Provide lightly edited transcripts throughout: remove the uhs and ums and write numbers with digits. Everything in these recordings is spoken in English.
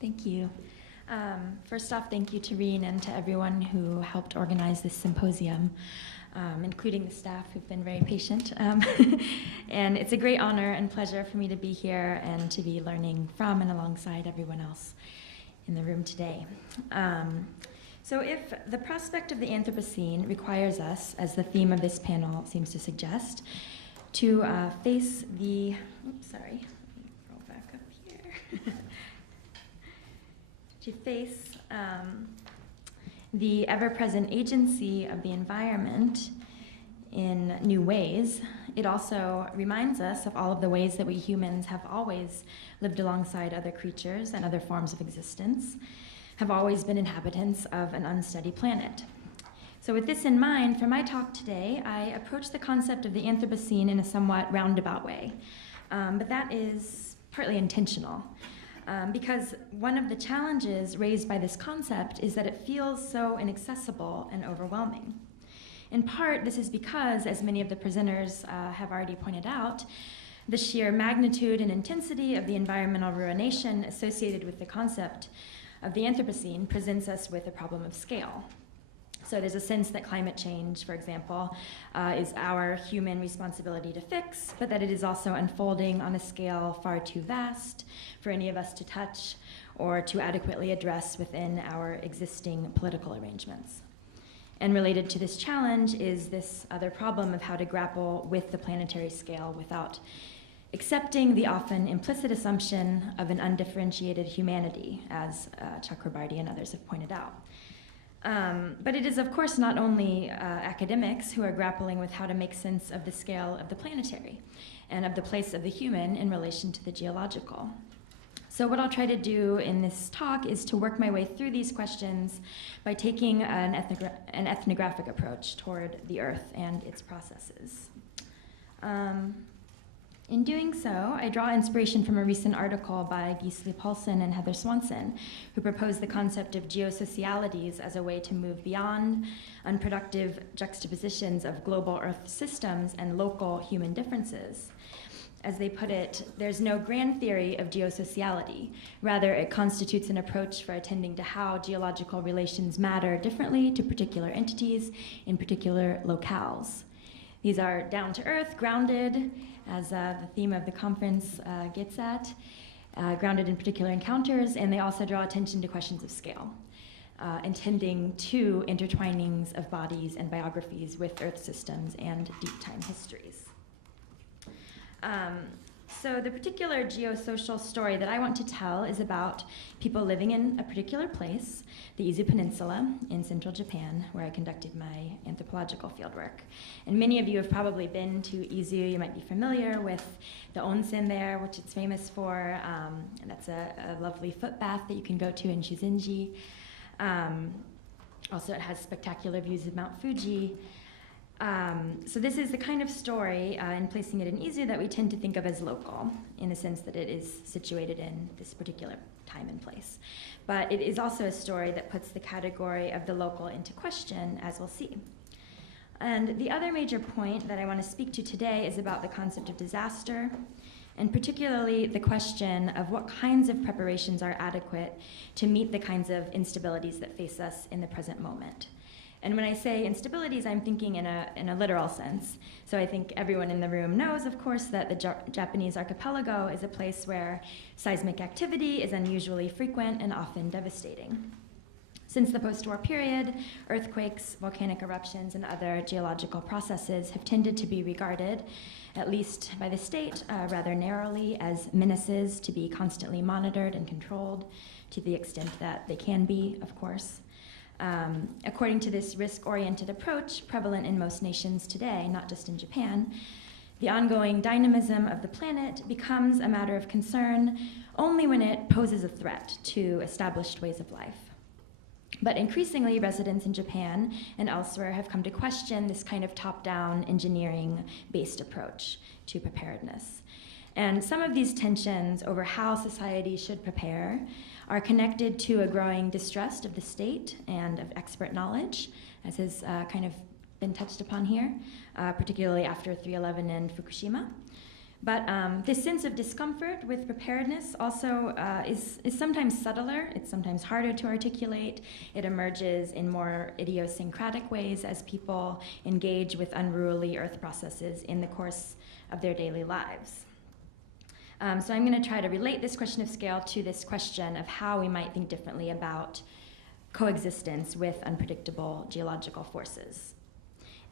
Thank you. First off, thank you to RIHN and to everyone who helped organize this symposium, including the staff who've been very patient. And it's a great honor and pleasure for me to be here and to be learning from and alongside everyone else in the room today. So if the prospect of the Anthropocene requires us, as the theme of this panel seems to suggest, to face the, let me roll back up here. To face the ever-present agency of the environment in new ways, it also reminds us of all of the ways that we humans have always lived alongside other creatures and other forms of existence, have always been inhabitants of an unsteady planet. So with this in mind, for my talk today, I approach the concept of the Anthropocene in a somewhat roundabout way, but that is partly intentional. Because one of the challenges raised by this concept is that it feels so inaccessible and overwhelming. In part, this is because, as many of the presenters have already pointed out, the sheer magnitude and intensity of the environmental ruination associated with the concept of the Anthropocene presents us with a problem of scale. So there's a sense that climate change, for example, is our human responsibility to fix, but that it is also unfolding on a scale far too vast for any of us to touch or to adequately address within our existing political arrangements. And related to this challenge is this other problem of how to grapple with the planetary scale without accepting the often implicit assumption of an undifferentiated humanity, as Chakrabarty and others have pointed out. But it is, of course, not only academics who are grappling with how to make sense of the scale of the planetary and of the place of the human in relation to the geological. So what I'll try to do in this talk is to work my way through these questions by taking an ethnographic approach toward the Earth and its processes. In doing so, I draw inspiration from a recent article by Gisli Paulsen and Heather Swanson, who proposed the concept of Geo Societies as a way to move beyond unproductive juxtapositions of global Earth systems and local human differences. As they put it, there's no grand theory of geosociality. Rather, it constitutes an approach for attending to how geological relations matter differently to particular entities in particular locales. These are down-to-earth, grounded, as the theme of the conference gets at, grounded in particular encounters, and they also draw attention to questions of scale, intending to intertwinings of bodies and biographies with Earth systems and deep time histories. So the particular geosocial story that I want to tell is about people living in a particular place, the Izu Peninsula in central Japan, where I conducted my anthropological fieldwork. And many of you have probably been to Izu. You might be familiar with the onsen there, which it's famous for. And that's a lovely foot bath that you can go to in Shuzenji. Also, it has spectacular views of Mount Fuji. So this is the kind of story, in placing it in Izu, that we tend to think of as local, in the sense that it is situated in this particular time and place. But it is also a story that puts the category of the local into question, as we'll see. And the other major point that I want to speak to today is about the concept of disaster, and particularly the question of what kinds of preparations are adequate to meet the kinds of instabilities that face us in the present moment. And when I say instabilities, I'm thinking in a literal sense. So I think everyone in the room knows, of course, that the Japanese archipelago is a place where seismic activity is unusually frequent and often devastating. Since the post-war period, earthquakes, volcanic eruptions, and other geological processes have tended to be regarded, at least by the state, rather narrowly as menaces to be constantly monitored and controlled to the extent that they can be, of course. According to this risk-oriented approach prevalent in most nations today, not just in Japan, the ongoing dynamism of the planet becomes a matter of concern only when it poses a threat to established ways of life. But increasingly, residents in Japan and elsewhere have come to question this kind of top-down engineering-based approach to preparedness. And some of these tensions over how society should prepare are connected to a growing distrust of the state and of expert knowledge, as has kind of been touched upon here, particularly after 3/11 and Fukushima. But this sense of discomfort with preparedness also is sometimes subtler. It's sometimes harder to articulate. It emerges in more idiosyncratic ways as people engage with unruly earth processes in the course of their daily lives. So I'm going to try to relate this question of scale to this question of how we might think differently about coexistence with unpredictable geological forces.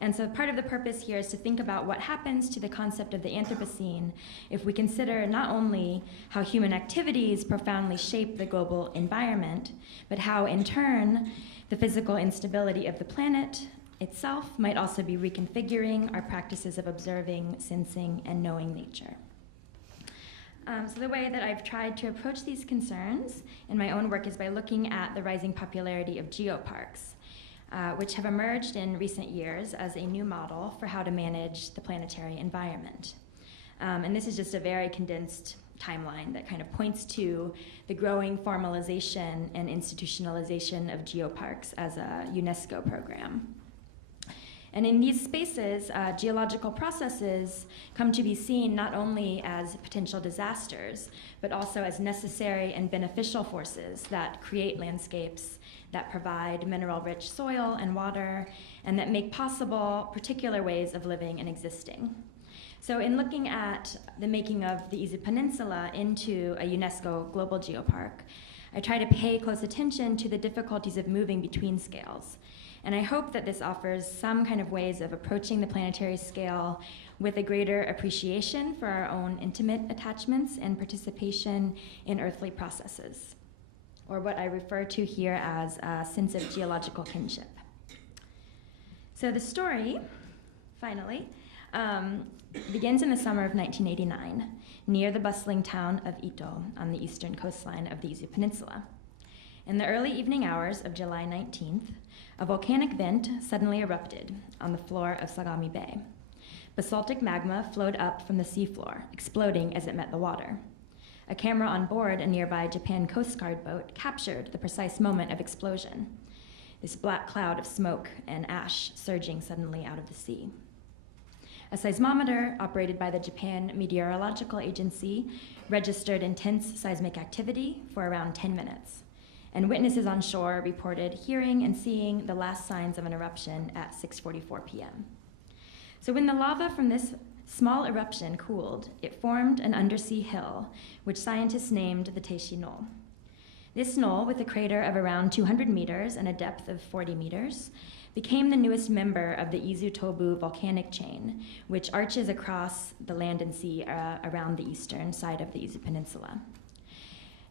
And so part of the purpose here is to think about what happens to the concept of the Anthropocene if we consider not only how human activities profoundly shape the global environment, but how in turn the physical instability of the planet itself might also be reconfiguring our practices of observing, sensing, and knowing nature. So the way that I've tried to approach these concerns in my own work is by looking at the rising popularity of geoparks, which have emerged in recent years as a new model for how to manage the planetary environment. And this is just a very condensed timeline that kind of points to the growing formalization and institutionalization of geoparks as a UNESCO program. And in these spaces, geological processes come to be seen not only as potential disasters, but also as necessary and beneficial forces that create landscapes that provide mineral-rich soil and water, and that make possible particular ways of living and existing. So in looking at the making of the Izu Peninsula into a UNESCO global geopark, I try to pay close attention to the difficulties of moving between scales. And I hope that this offers some kind of ways of approaching the planetary scale with a greater appreciation for our own intimate attachments and participation in earthly processes, or what I refer to here as a sense of geological kinship. So the story, finally, begins in the summer of 1989, near the bustling town of Ito on the eastern coastline of the Izu Peninsula. In the early evening hours of July 19th, a volcanic vent suddenly erupted on the floor of Sagami Bay. Basaltic magma flowed up from the seafloor, exploding as it met the water. A camera on board a nearby Japan Coast Guard boat captured the precise moment of explosion, this black cloud of smoke and ash surging suddenly out of the sea. A seismometer operated by the Japan Meteorological Agency registered intense seismic activity for around 10 minutes. And witnesses on shore reported hearing and seeing the last signs of an eruption at 6:44 p.m. So when the lava from this small eruption cooled, it formed an undersea hill, which scientists named the Teishi Knoll. This knoll, with a crater of around 200 meters and a depth of 40 meters, became the newest member of the Izu-Tobu volcanic chain, which arches across the land and sea around the eastern side of the Izu Peninsula.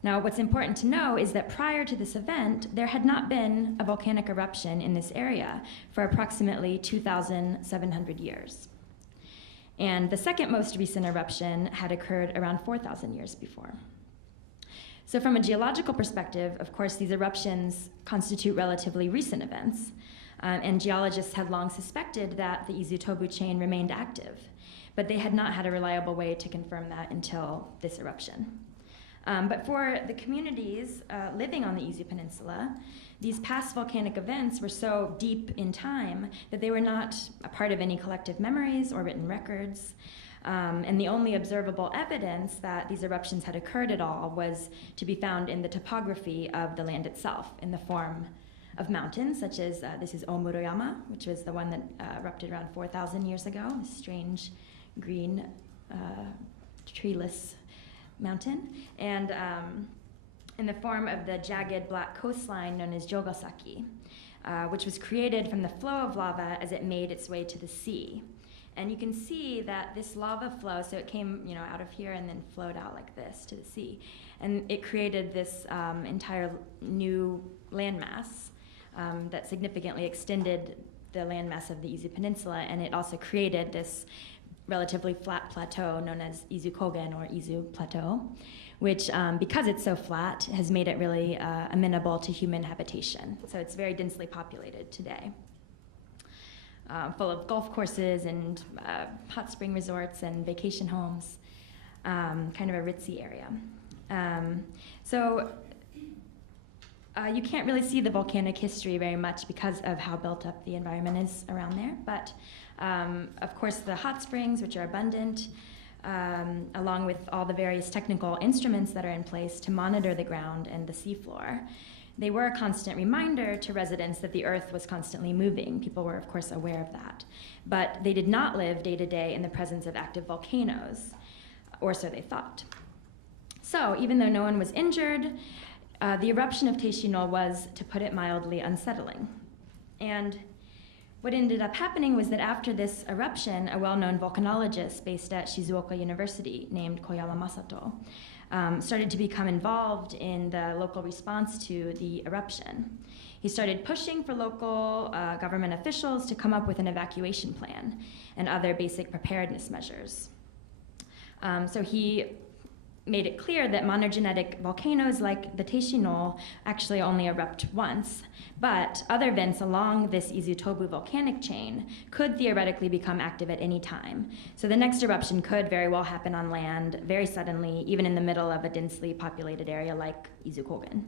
Now, what's important to know is that prior to this event, there had not been a volcanic eruption in this area for approximately 2,700 years. And the second most recent eruption had occurred around 4,000 years before. So from a geological perspective, of course, these eruptions constitute relatively recent events, and geologists had long suspected that the Izu-Tobu chain remained active, but they had not had a reliable way to confirm that until this eruption. But for the communities living on the Izu Peninsula, these past volcanic events were so deep in time that they were not a part of any collective memories or written records. And the only observable evidence that these eruptions had occurred at all was to be found in the topography of the land itself, in the form of mountains, such as this is Omuruyama, which was the one that erupted around 4,000 years ago, a strange green, treeless mountain, and in the form of the jagged black coastline known as Jogasaki, which was created from the flow of lava as it made its way to the sea. And you can see that this lava flow, so it came out of here and then flowed out like this to the sea. And it created this entire new landmass that significantly extended the landmass of the Izu Peninsula, and it also created this relatively flat plateau known as Izu Kogen, or Izu Plateau, which, because it's so flat, has made it really amenable to human habitation. So it's very densely populated today, full of golf courses and hot spring resorts and vacation homes, kind of a ritzy area. You can't really see the volcanic history very much because of how built up the environment is around there, but of course the hot springs, which are abundant, along with all the various technical instruments that are in place to monitor the ground and the seafloor. They were a constant reminder to residents that the earth was constantly moving. People were, of course, aware of that. But they did not live day to day in the presence of active volcanoes, or so they thought. So even though no one was injured, the eruption of Teishi knoll was, to put it mildly, unsettling. And what ended up happening was that after this eruption, a well-known volcanologist based at Shizuoka University named Koyama Masato started to become involved in the local response to the eruption. He started pushing for local government officials to come up with an evacuation plan and other basic preparedness measures. So he made it clear that monogenetic volcanoes like the Teishi knoll actually only erupt once, but other vents along this Izutobu volcanic chain could theoretically become active at any time. So the next eruption could very well happen on land very suddenly, even in the middle of a densely populated area like Izukogen.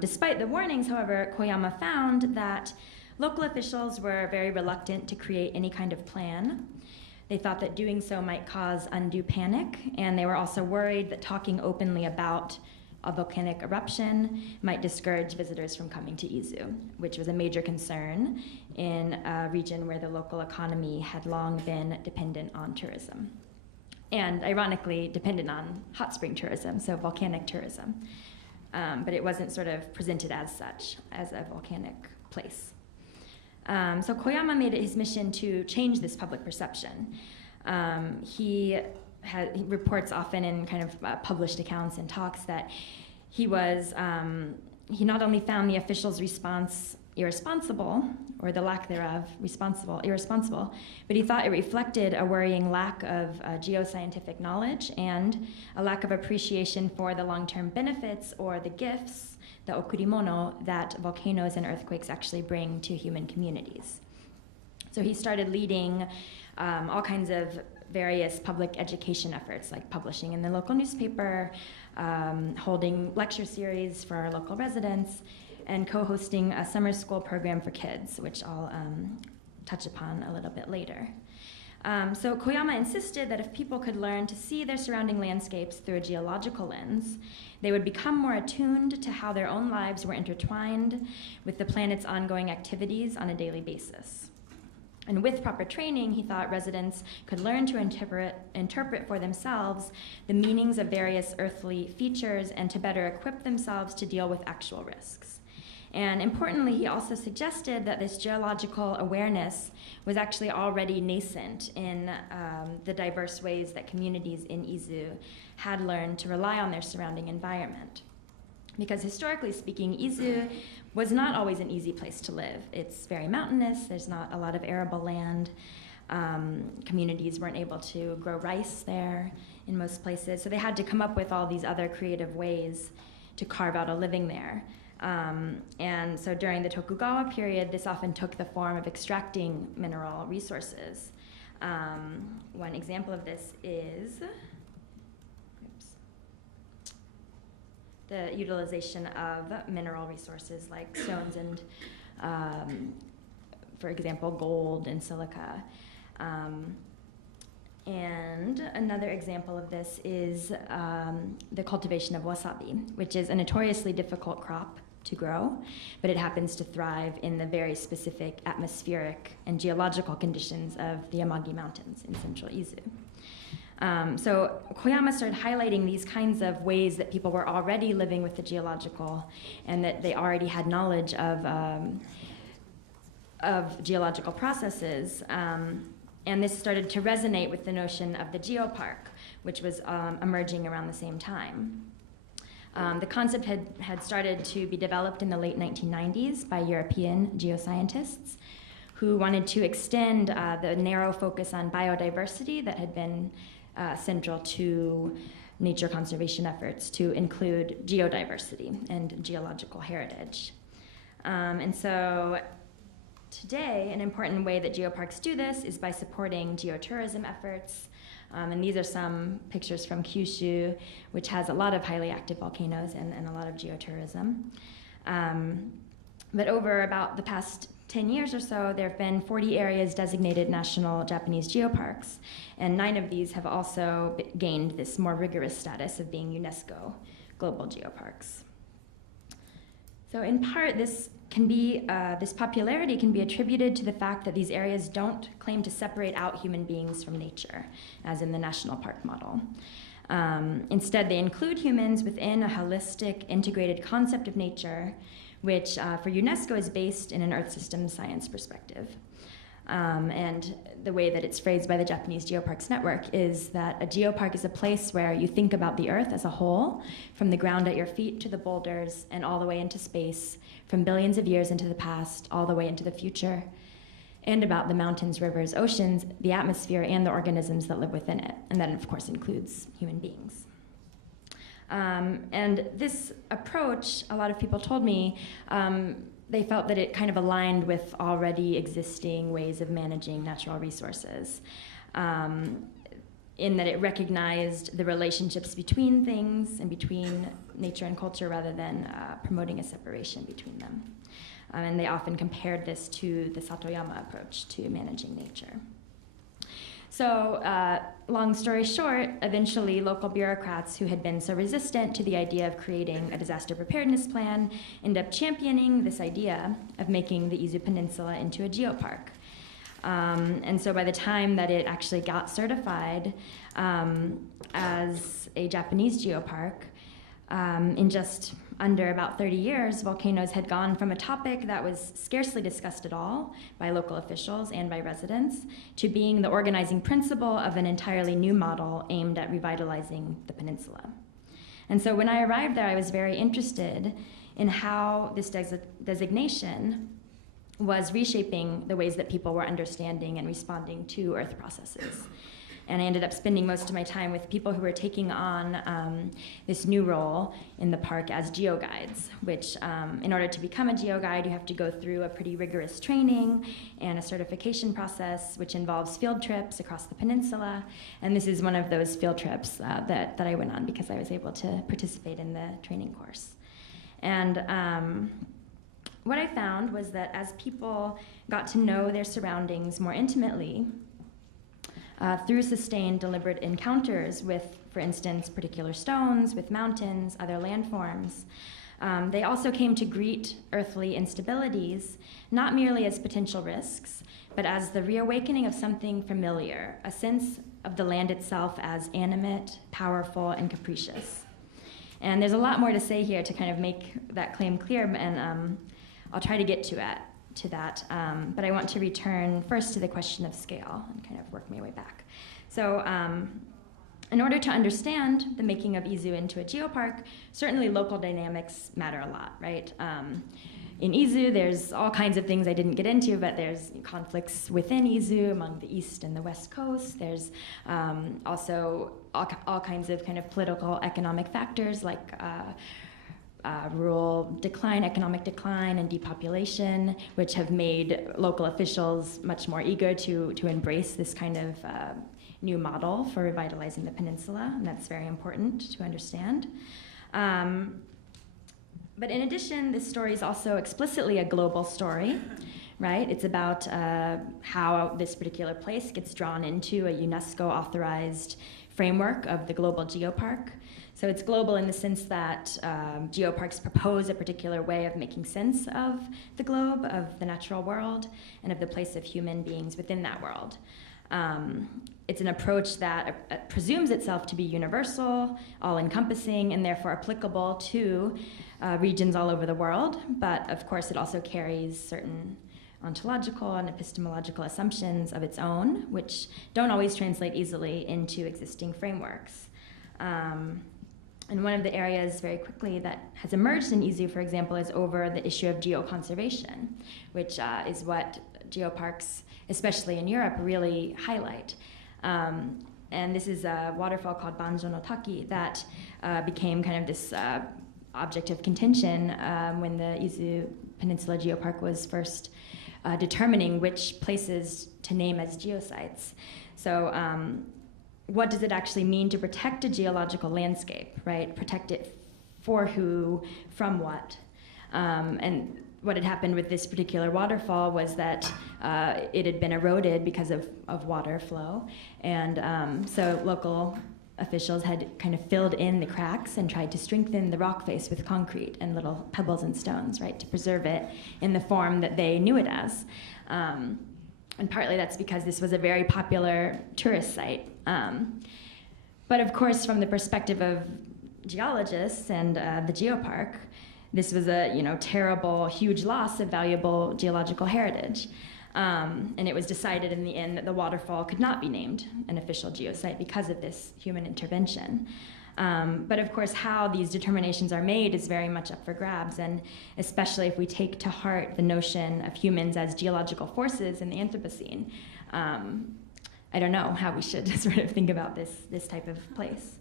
Despite the warnings, however, Koyama found that local officials were very reluctant to create any kind of plan. They thought that doing so might cause undue panic, and they were also worried that talking openly about a volcanic eruption might discourage visitors from coming to Izu, which was a major concern in a region where the local economy had long been dependent on tourism. And ironically, dependent on hot spring tourism, so volcanic tourism. But it wasn't sort of presented as such, as a volcanic place. So Koyama made it his mission to change this public perception. He reports often in kind of published accounts and talks that he not only found the officials' response irresponsible, or the lack thereof irresponsible, but he thought it reflected a worrying lack of geoscientific knowledge and a lack of appreciation for the long-term benefits or the gifts, the okurimono, that volcanoes and earthquakes actually bring to human communities. So he started leading all kinds of various public education efforts, like publishing in the local newspaper, holding lecture series for our local residents, and co-hosting a summer school program for kids, which I'll touch upon a little bit later. So Koyama insisted that if people could learn to see their surrounding landscapes through a geological lens, they would become more attuned to how their own lives were intertwined with the planet's ongoing activities on a daily basis. And with proper training, he thought residents could learn to interpret for themselves the meanings of various earthly features and to better equip themselves to deal with actual risks. And importantly, he also suggested that this geological awareness was actually already nascent in the diverse ways that communities in Izu had learned to rely on their surrounding environment. Because historically speaking, Izu was not always an easy place to live. It's very mountainous, there's not a lot of arable land. Communities weren't able to grow rice there in most places, so they had to come up with all these other creative ways to carve out a living there. And so during the Tokugawa period, this often took the form of extracting mineral resources. One example of this is the utilization of mineral resources like stones and, for example, gold and silica. And another example of this is the cultivation of wasabi, which is a notoriously difficult crop to grow, but it happens to thrive in the very specific atmospheric and geological conditions of the Yamagi Mountains in central Izu. So Koyama started highlighting these kinds of ways that people were already living with the geological and that they already had knowledge of geological processes. And this started to resonate with the notion of the Geopark, which was emerging around the same time. The concept had started to be developed in the late 1990s by European geoscientists who wanted to extend the narrow focus on biodiversity that had been central to nature conservation efforts to include geodiversity and geological heritage. And so today, an important way that geoparks do this is by supporting geotourism efforts. And these are some pictures from Kyushu, which has a lot of highly active volcanoes and a lot of geotourism. But over about the past 10 years or so, there have been 40 areas designated national Japanese geoparks, and 9 of these have also gained this more rigorous status of being UNESCO global geoparks. So in part, this popularity can be attributed to the fact that these areas don't claim to separate out human beings from nature, as in the national park model. Instead, they include humans within a holistic, integrated concept of nature, which for UNESCO is based in an Earth system science perspective. And the way that it's phrased by the Japanese Geoparks Network is that a geopark is a place where you think about the Earth as a whole, from the ground at your feet to the boulders and all the way into space, from billions of years into the past, all the way into the future, and about the mountains, rivers, oceans, the atmosphere, and the organisms that live within it. And that, of course, includes human beings. And this approach, a lot of people told me, they felt that it kind of aligned with already existing ways of managing natural resources, in that it recognized the relationships between things and between nature and culture rather than promoting a separation between them. And they often compared this to the Satoyama approach to managing nature. So, long story short, eventually local bureaucrats who had been so resistant to the idea of creating a disaster preparedness plan ended up championing this idea of making the Izu Peninsula into a geopark. And so by the time that it actually got certified as a Japanese geopark, in just under about 30 years, volcanoes had gone from a topic that was scarcely discussed at all by local officials and by residents to being the organizing principle of an entirely new model aimed at revitalizing the peninsula. And so when I arrived there, I was very interested in how this designation was reshaping the ways that people were understanding and responding to Earth processes. And I ended up spending most of my time with people who were taking on this new role in the park as Geo Guides, which in order to become a Geo Guide, you have to go through a pretty rigorous training and a certification process, which involves field trips across the peninsula. And this is one of those field trips that I went on because I was able to participate in the training course. And what I found was that as people got to know their surroundings more intimately, through sustained, deliberate encounters with, for instance, particular stones, with mountains, other landforms, they also came to greet earthly instabilities, not merely as potential risks, but as the reawakening of something familiar, a sense of the land itself as animate, powerful, and capricious. And there's a lot more to say here to kind of make that claim clear, and I'll try to get to that. But I want to return first to the question of scale and kind of work my way back. So in order to understand the making of Izu into a geopark, certainly local dynamics matter a lot, right? In Izu, there's all kinds of things I didn't get into, but there's conflicts within Izu among the east and the west coast. There's also all kinds of kind of political, economic factors like rural decline, economic decline, and depopulation, which have made local officials much more eager to embrace this kind of new model for revitalizing the peninsula, and that's very important to understand. But in addition, this story is also explicitly a global story, right? It's about how this particular place gets drawn into a UNESCO-authorized framework of the global geopark. So it's global in the sense that geoparks propose a particular way of making sense of the globe, of the natural world, and of the place of human beings within that world. It's an approach that presumes itself to be universal, all-encompassing, and therefore applicable to regions all over the world. But of course, it also carries certain ontological and epistemological assumptions of its own, which don't always translate easily into existing frameworks. And one of the areas very quickly that has emerged in Izu, for example, is over the issue of geoconservation, which is what geoparks, especially in Europe, really highlight. And this is a waterfall called Banjo no Taki that became kind of this object of contention when the Izu Peninsula Geopark was first determining which places to name as geosites. So what does it actually mean to protect a geological landscape, right? Protect it for who, from what? And what had happened with this particular waterfall was that it had been eroded because of water flow. And so local officials had kind of filled in the cracks and tried to strengthen the rock face with concrete and little pebbles and stones, right, to preserve it in the form that they knew it as. And partly that's because this was a very popular tourist site. But of course, from the perspective of geologists and the Geopark, this was a terrible, huge loss of valuable geological heritage. And it was decided in the end that the waterfall could not be named an official geosite because of this human intervention. But of course, how these determinations are made is very much up for grabs, and especially if we take to heart the notion of humans as geological forces in the Anthropocene. I don't know how we should sort of think about this type of place.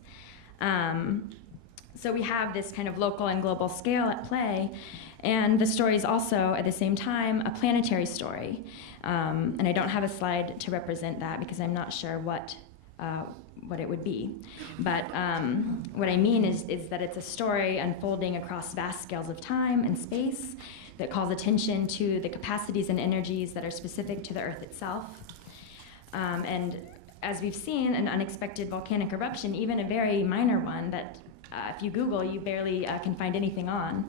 So we have this kind of local and global scale at play, and the story is also, at the same time, a planetary story. And I don't have a slide to represent that because I'm not sure what it would be. But what I mean is that it's a story unfolding across vast scales of time and space that calls attention to the capacities and energies that are specific to the Earth itself. And as we've seen, an unexpected volcanic eruption, even a very minor one that if you Google, you barely can find anything on.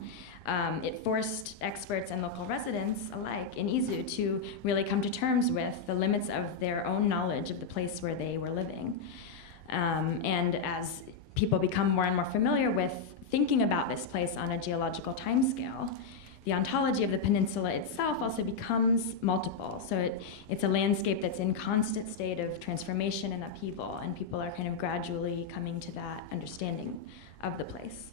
It forced experts and local residents alike in Izu to really come to terms with the limits of their own knowledge of the place where they were living. And as people become more and more familiar with thinking about this place on a geological timescale, the ontology of the peninsula itself also becomes multiple. So it's a landscape that's in constant state of transformation and upheaval, and people are kind of gradually coming to that understanding of the place.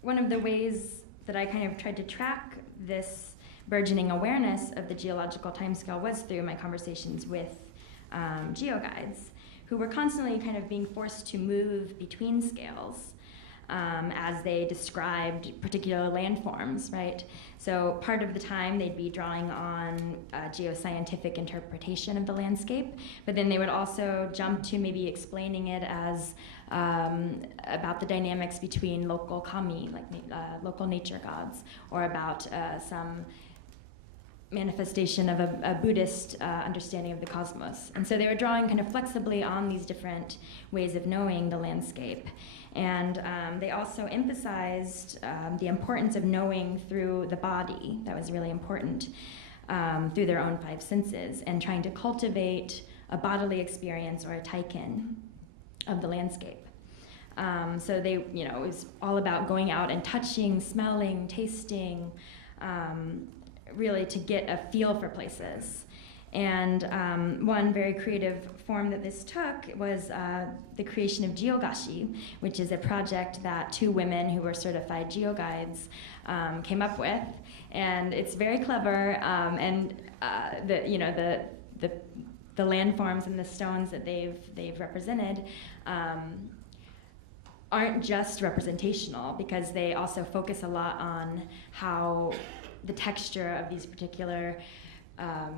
One of the ways that I kind of tried to track this burgeoning awareness of the geological timescale was through my conversations with Geo Guides, who were constantly kind of being forced to move between scales as they described particular landforms, right? So part of the time they'd be drawing on geoscientific interpretation of the landscape, but then they would also jump to maybe explaining it as about the dynamics between local kami, like local nature gods, or about some manifestation of a Buddhist understanding of the cosmos. And so they were drawing kind of flexibly on these different ways of knowing the landscape. And they also emphasized the importance of knowing through the body. That was really important, through their own five senses, and trying to cultivate a bodily experience or a Taikan of the landscape. So they, it was all about going out and touching, smelling, tasting, really to get a feel for places. And one very creative form that this took was the creation of Geo Kashi, which is a project that two women who were certified Geo Guides came up with. And it's very clever, and the landforms and the stones that they've represented aren't just representational, because they also focus a lot on how the texture of these particular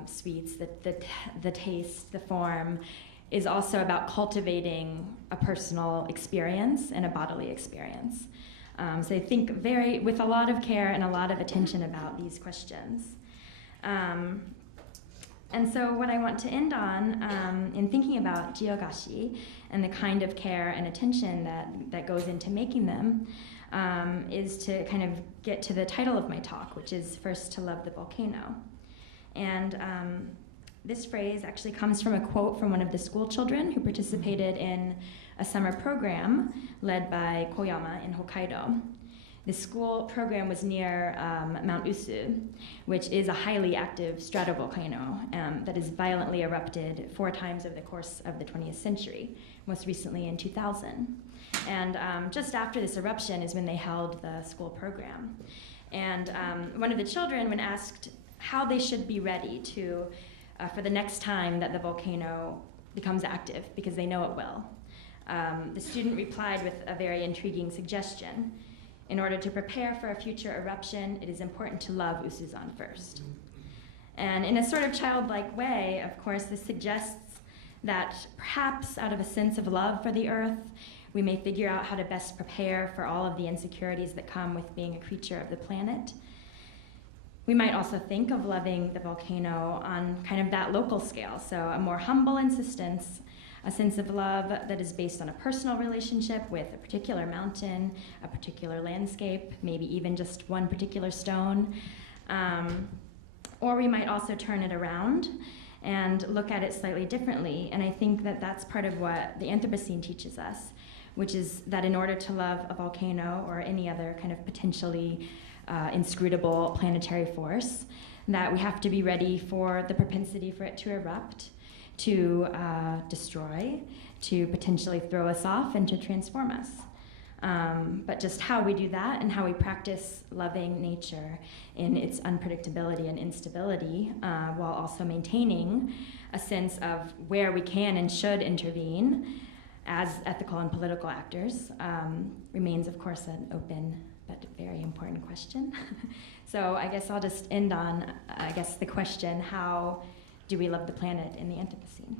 sweets, the taste, the form, is also about cultivating a personal experience and a bodily experience. So I think with a lot of care and a lot of attention about these questions. And so what I want to end on in thinking about Geo Kashi and the kind of care and attention that goes into making them is to kind of get to the title of my talk, which is First to Love the Volcano. And this phrase actually comes from a quote from one of the school children who participated in a summer program led by Koyama in Hokkaido. The school program was near Mount Usu, which is a highly active stratovolcano that has violently erupted 4 times over the course of the 20th century, most recently in 2000. And just after this eruption is when they held the school program. And one of the children, when asked how they should be ready to for the next time that the volcano becomes active, because they know it will, the student replied with a very intriguing suggestion. In order to prepare for a future eruption, it is important to love Usuzan first. And in a sort of childlike way, of course, this suggests that perhaps out of a sense of love for the earth, We may figure out how to best prepare for all of the insecurities that come with being a creature of the planet. We might also think of loving the volcano on kind of that local scale, so a more humble insistence, a sense of love that is based on a personal relationship with a particular mountain, a particular landscape, maybe even just one particular stone. Or we might also turn it around and look at it slightly differently. And I think that that's part of what the Anthropocene teaches us, which is that in order to love a volcano or any other kind of potentially inscrutable planetary force, that we have to be ready for the propensity for it to erupt, to destroy, to potentially throw us off, and to transform us. But just how we do that and how we practice loving nature in its unpredictability and instability, while also maintaining a sense of where we can and should intervene as ethical and political actors, remains, of course, an open but very important question. So I guess I'll just end on, the question, how do we love the planet in the Anthropocene?